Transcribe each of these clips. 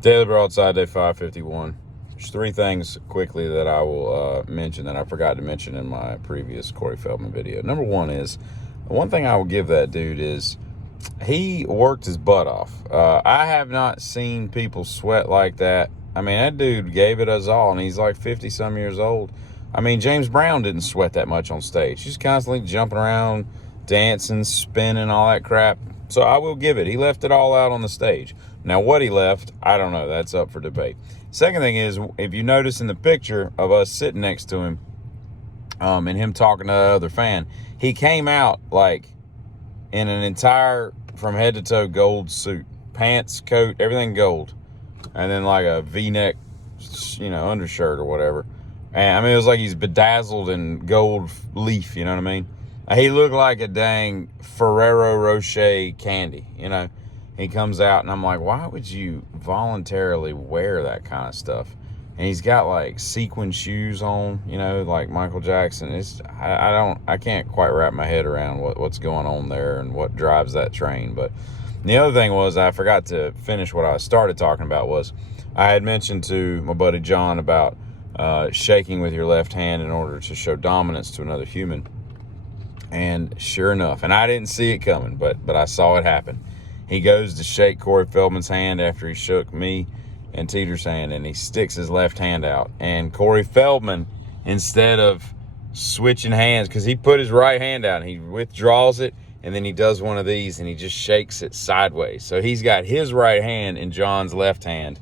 Daily Broadside, day 551. There's three things quickly that I will mention that I forgot to mention in my previous Corey Feldman video. Number one is, one thing I will give that dude is he worked his butt off. I have not seen people sweat like that. I mean, that dude gave it us all, and he's like 50-some years old. I mean, James Brown didn't sweat that much on stage. He's constantly jumping around, dancing, spinning, all that crap. So I will give it. He left it all out on the stage. Now, what he left, I don't know. That's up for debate. Second thing is, if you notice in the picture of us sitting next to him and him talking to the other fan, he came out like in an entire, from head to toe, gold suit. Pants, coat, everything gold. And then like a V-neck, undershirt or whatever. And I mean, it was like he's bedazzled in gold leaf, you know what I mean? He looked like a dang Ferrero Rocher candy, He comes out, and I'm like, why would you voluntarily wear that kind of stuff? And he's got like sequin shoes on, like Michael Jackson. I can't quite wrap my head around what's going on there and what drives that train. But the other thing was, I forgot to finish what I started talking about. Was I had mentioned to my buddy John about shaking with your left hand in order to show dominance to another human. And sure enough, and I didn't see it coming, but I saw it happen. He goes to shake Corey Feldman's hand after he shook me and Teeter's hand, and he sticks his left hand out. And Corey Feldman, instead of switching hands, because he put his right hand out, and he withdraws it, and then he does one of these, and he just shakes it sideways. So he's got his right hand in John's left hand.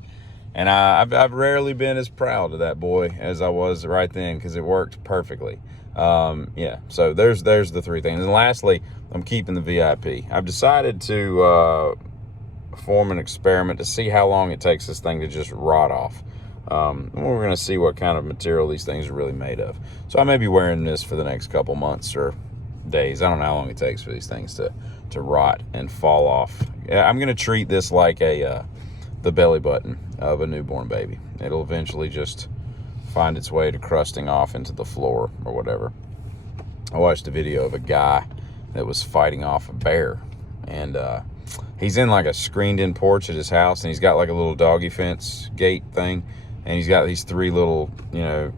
And I've rarely been as proud of that boy as I was right then, because it worked perfectly. So there's the three things. And lastly, I'm keeping the VIP. I've decided to form an experiment to see how long it takes this thing to just rot off. And we're going to see what kind of material these things are really made of. So I may be wearing this for the next couple months or days. I don't know how long it takes for these things to rot and fall off. I'm going to treat this like the belly button of a newborn baby. It'll eventually just find its way to crusting off into the floor or whatever. I watched a video of a guy that was fighting off a bear, and he's in like a screened-in porch at his house, and he's got like a little doggy fence gate thing, and he's got these three little,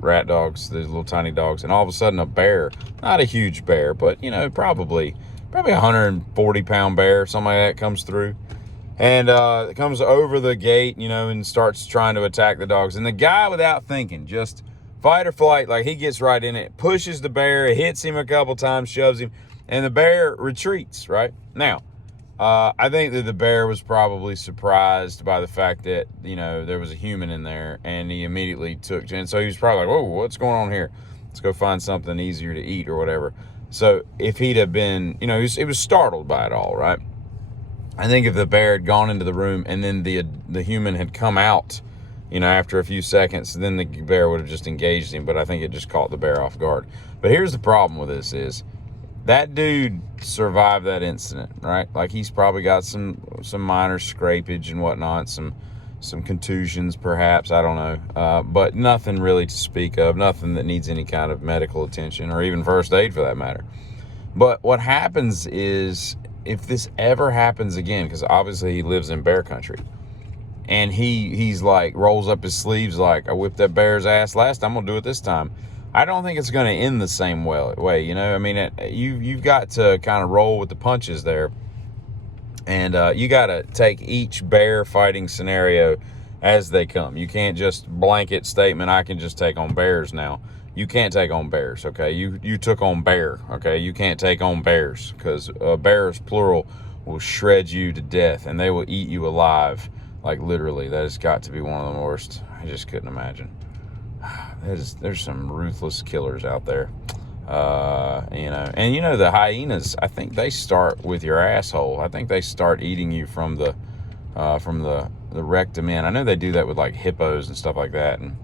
rat dogs, these little tiny dogs, and all of a sudden a bear, not a huge bear, but, probably a 140-pound bear, something like that, comes through. And it comes over the gate, and starts trying to attack the dogs. And the guy, without thinking, just fight or flight, like he gets right in it, pushes the bear, hits him a couple times, shoves him, and the bear retreats, right? Now, I think that the bear was probably surprised by the fact that, there was a human in there, and he immediately took, and so he was probably like, whoa, what's going on here? Let's go find something easier to eat or whatever. So if he'd have been, he was startled by it all, right? I think if the bear had gone into the room and then the human had come out, after a few seconds, then the bear would have just engaged him. But I think it just caught the bear off guard. But here's the problem with this is that dude survived that incident, right? Like he's probably got some minor scrapage and whatnot, some contusions perhaps, I don't know. But nothing really to speak of, nothing that needs any kind of medical attention or even first aid for that matter. But what happens is, if this ever happens again, because obviously he lives in bear country, and he's like rolls up his sleeves like, I whipped that bear's ass last time, I'm gonna do it this time. I don't think it's gonna end the same way. I mean, you've got to kind of roll with the punches there, and you got to take each bear fighting scenario as they come. You can't just blanket statement, I can just take on bears now. You can't take on bears, okay? You took on bear, okay? You can't take on bears, because bears, plural, will shred you to death, and they will eat you alive. Like, literally, that has got to be one of the worst. I just couldn't imagine. There's some ruthless killers out there, And, the hyenas, I think they start with your asshole. I think they start eating you from the rectum in. I know they do that with, like, hippos and stuff like that, and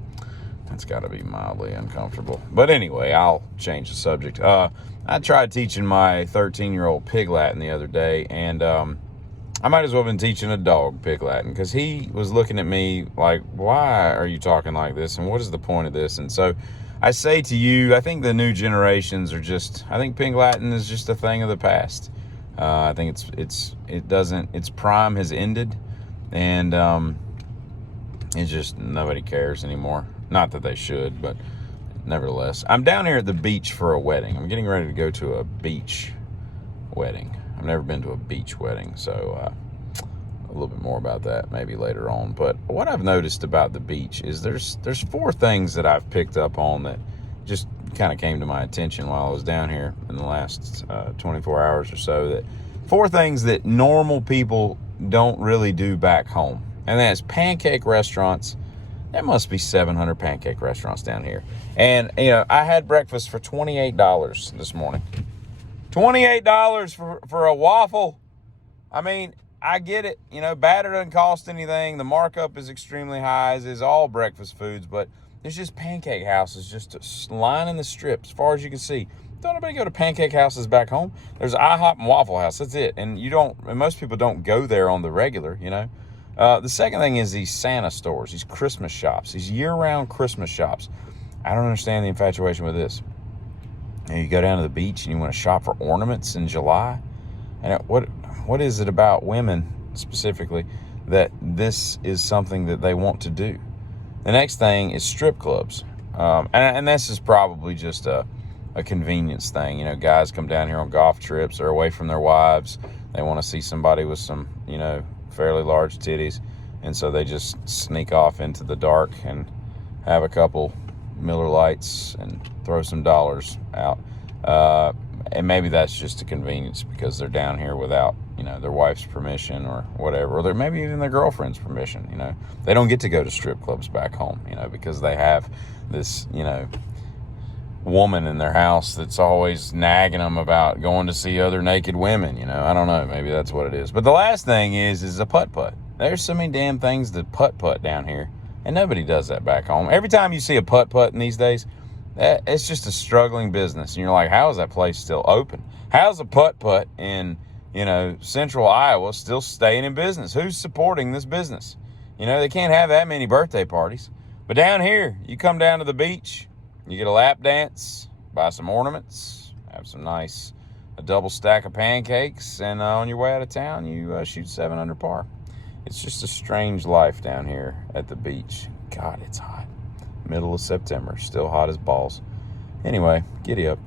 that's got to be mildly uncomfortable. But anyway, I'll change the subject. I tried teaching my 13-year-old Pig Latin the other day, and I might as well have been teaching a dog Pig Latin, because he was looking at me like, why are you talking like this, and what is the point of this? And so I say to you, I think the new generations are I think Pig Latin is just a thing of the past. I think its prime has ended, and It's just nobody cares anymore. Not that they should, but nevertheless. I'm down here at the beach for a wedding. I'm getting ready to go to a beach wedding. I've never been to a beach wedding, so a little bit more about that maybe later on. But what I've noticed about the beach is there's 4 things that I've picked up on that just kind of came to my attention while I was down here in the last 24 hours or so. That 4 things that normal people don't really do back home. And that's pancake restaurants. There must be 700 pancake restaurants down here. And, I had breakfast for $28 this morning. $28 for a waffle. I mean, I get it. Batter doesn't cost anything. The markup is extremely high, as is all breakfast foods. But there's just pancake houses just lining the strip as far as you can see. Don't nobody go to pancake houses back home. There's IHOP and Waffle House. That's it. And most people don't go there on the regular, The second thing is these Santa stores, these Christmas shops, these year-round Christmas shops. I don't understand the infatuation with this. You go down to the beach and you want to shop for ornaments in July. And what is it about women specifically that this is something that they want to do? The next thing is strip clubs. And this is probably just a convenience thing. Guys come down here on golf trips. They're away from their wives. They want to see somebody with some, fairly large titties. And so they just sneak off into the dark and have a couple Miller Lights and throw some dollars out. And maybe that's just a convenience because they're down here without, their wife's permission or whatever, or maybe even their girlfriend's permission. They don't get to go to strip clubs back home, because they have this, woman in their house that's always nagging them about going to see other naked women. I don't know, maybe that's what it is. But the last thing is a putt-putt. There's so many damn things to putt-putt down here, and nobody does that back home. Every time you see a putt-putt in these days, it's just a struggling business. And you're like, how is that place still open? How's a putt-putt in, central Iowa still staying in business? Who's supporting this business? They can't have that many birthday parties. But down here, you come down to the beach, you get a lap dance, buy some ornaments, have some nice a double stack of pancakes, and on your way out of town, you shoot 7 under par. It's just a strange life down here at the beach. God, it's hot. Middle of September, still hot as balls. Anyway, giddy up.